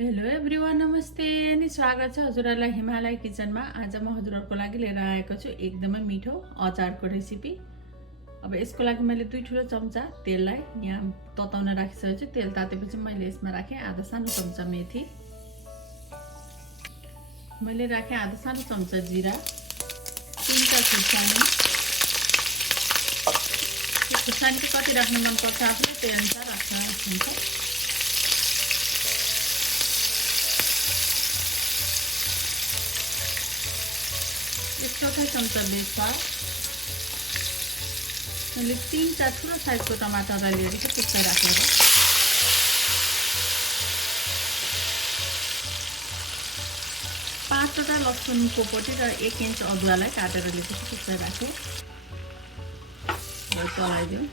Hello everyone, नमस्ते अनि स्वागत छ हजुरहरूलाई हिमालय किचनमा। आज म हजुरहरूको लागि लिएर आएको छु एकदमै मिठो अचारको रेसिपी। अब यसको लागि मैले 2 ठुलो चम्चा तेललाई यहाँ तताउन राखिसकेको छु। तेल तातेपछि मैले यसमा राखेँ आधा सानो चम्चा मेथी, मैले राखेँ आधा सानो चम्चा जिरा, 3टा खुर्सानी। खुर्सानी चाहिँ कति राख्नु मनपर्छ आफूले त्यही अनुसार राख्न हुन्छ। 1/4 चम्चा बेसार, मैले 3टा ठुलो साइजको टमाटरलाई लिएर चाहिँ त्यसलाई राखेर 5वटा लसुनको पोटी र 1 इन्च अदुवालाई काटेर लिएर त्यसलाई राखेँ। चलाइदिउँ।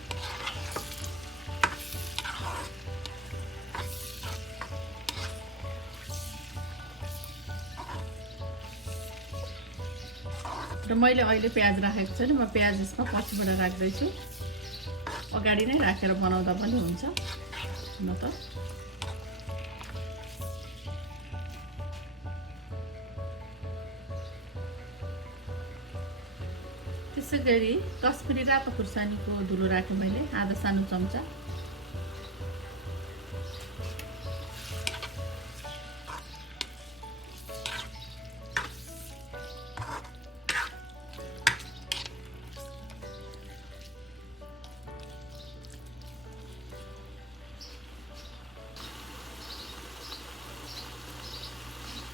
र मैले अहिले प्याज राखेको छैन, म प्याज यसमा पछिबाट राख्दैछु। अगाडि नै राखेर बनाउँदा पनि हुन्छ न त। त्यसैगरी कश्मिरी रातो खुर्सानीको धुलो राखेँ मैले आधा सानो चम्चा।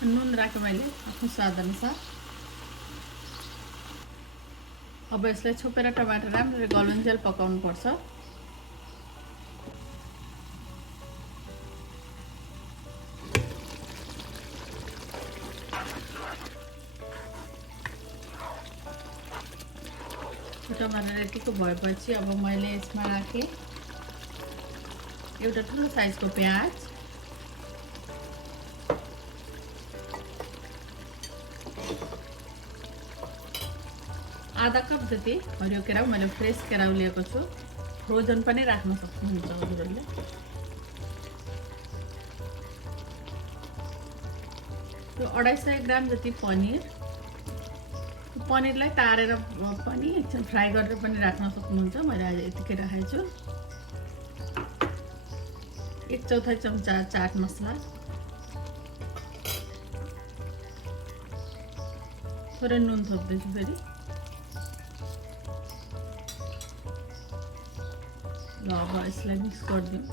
नुन राखेँ मैले आफ्नो स्वाद अनुसार। अब यसलाई छोपेर टमाटर राम्ररी गलुन्जेल पकाउनु पर्छ। टमाटर यतिको भएपछि अब मैले यसमा राखेँ एउटा ठुलो साइजको प्याज, आधा कप जति हरियो केराउ, मैले फ्रेस केराउ लिएको छु। फ्रोजन पनि राख्न सक्नुहुन्छ हजुरहरूले। यो 250 ग्राम जति पनिर, पनिरलाई तारेर पनि एकछिन फ्राई गरेर पनि राख्न सक्नुहुन्छ। मैले आज यतिकै राखेको छु। 1/4 चम्चा चाट मसला, थोरै नुन थप्दैछु फेरि। ल अब यसलाई मिक्स गरिदिउँ।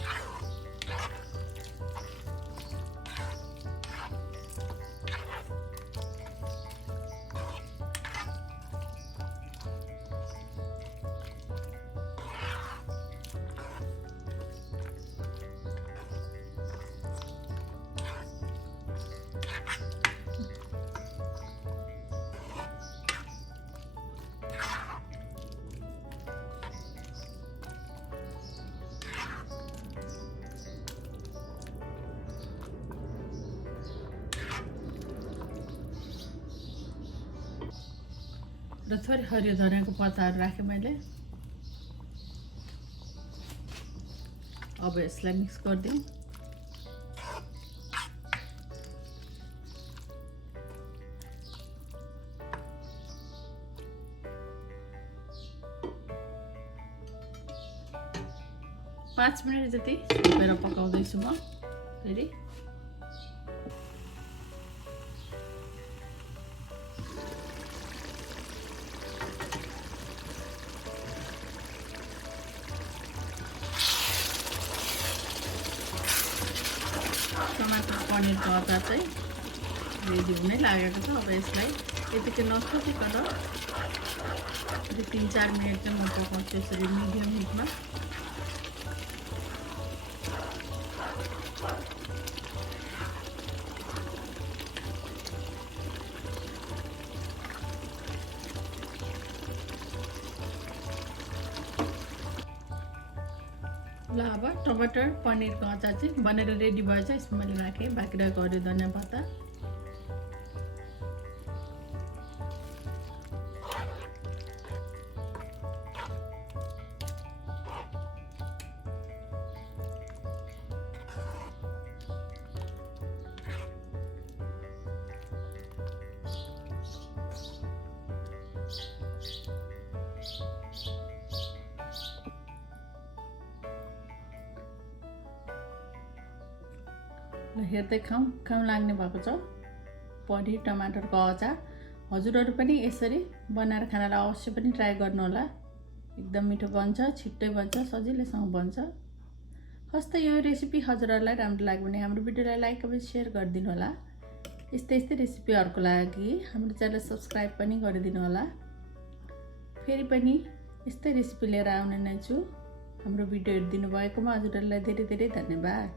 र थोरै हरियो धनियाँको पत्ताहरू राखेँ मैले। अब यसलाई मिक्स गरिदिउँ। पाँच मिनट जति छोपेर पकाउँदैछु म फेरि। टमाटर पनिरको अचार चाहिँ रेडी हुनै लागेको छ। अब यसलाई यतिकै नछोपिकन 3-4 मिनट चाहिँ म पकाउँछु यसरी मिडियम हिटमा। ल अब टमाटर पनिरको अचार चाहिँ बनेर रेडी भएछ। यसमा मैले राखेँ बाँकी रहेको हरियो धनियाँ पत्ता। हेर्दै खाउँ लाग्ने भएको छ पनिर टमाटरको अचार। हजुरहरू पनि यसरी बनाएर खानालाई अवश्य पनि ट्राई गर्नुहोला। एकदम मिठो बन्छ, छिट्टै बन्छ, सजिलैसँग बन्छ। हस् त यो रेसिपी हजुरहरूलाई राम्रो लाग्यो भने हाम्रो भिडियोलाई लाइक कमेन्ट सेयर गरिदिनु होला। यस्तै रेसिपीहरूको लागि हाम्रो च्यानल सब्सक्राइब पनि गरिदिनु होला। फेरि पनि यस्तै रेसिपी लिएर आउने नै छु। हाम्रो भिडियो हेरिदिनु भएकोमा हजुरहरूलाई धेरै धेरै धन्यवाद।